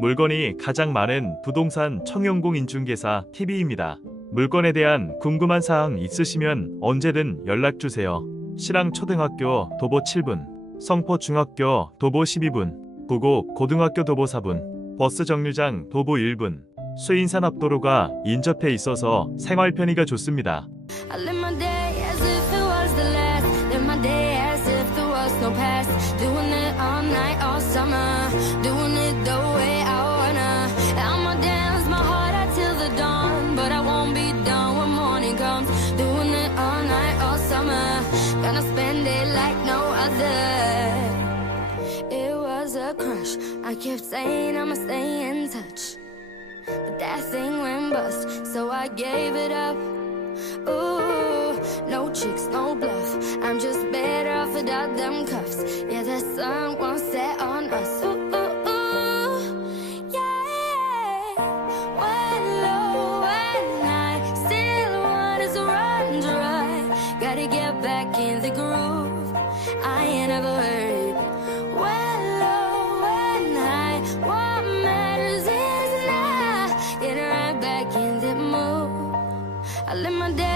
물건이 가장 많은 부동산 청용공인중개사 TV입니다. 물건에 대한 궁금한 사항 있으시면 언제든 연락주세요. 실항초등학교 도보 7분, 성포중학교 도보 12분, 부곡 고등학교 도보 4분, 버스 정류장 도보 1분, 수인산업도로가 인접해 있어서 생활 편의가 좋습니다. I live my day as if it was the last. Live my day as if there was no past. Doing it all night, all summer. Doing it the way I wanna. I'ma dance my heart out till the dawn. But I won't be done when morning comes. Doing it all night, all summer. Gonna spend it like no other. It was a crush. I kept saying I'ma stay in touch. But that thing went bust, so I gave it up. Ooh, no tricks, no bluff. I'm just better off without them cuffs. Yeah, the sun won't set on us. Ooh, ooh, ooh, yeah. When low at night, still want us to run dry. Gotta get back in the groove. I ain't never worried. When low at night, what matters is now getting right back in the mood. I live my day